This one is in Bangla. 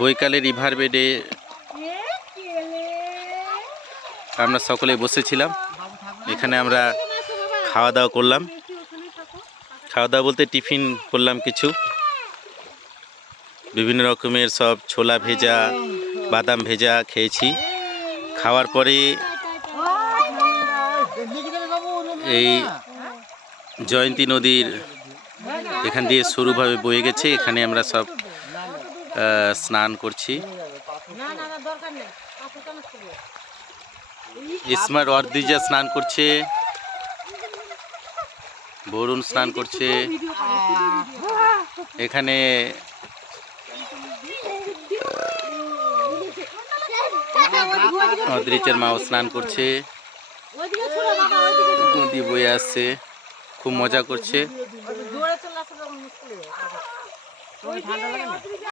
বৈকালে রিভার বেডে আমরা সকলে বসেছিলাম। এখানে আমরা খাওয়া দাওয়া করলাম। খাওয়া দাওয়া বলতে টিফিন করলাম কিছু, বিভিন্ন রকমের সব ছোলা ভেজা, বাদাম ভেজা খেয়েছি। খাওয়ার পরে এই জয়ন্তী নদীর এখান দিয়ে সরুভাবে বয়ে গেছে, এখানে আমরা সব স্নান করছি। স্মার্ট অর্দিজা স্নান করছে, বরুণ স্নান করছে, এখানে অদ্রিচার মাও স্নান করছে, নদী বয়ে আসছে, খুব মজা করছে।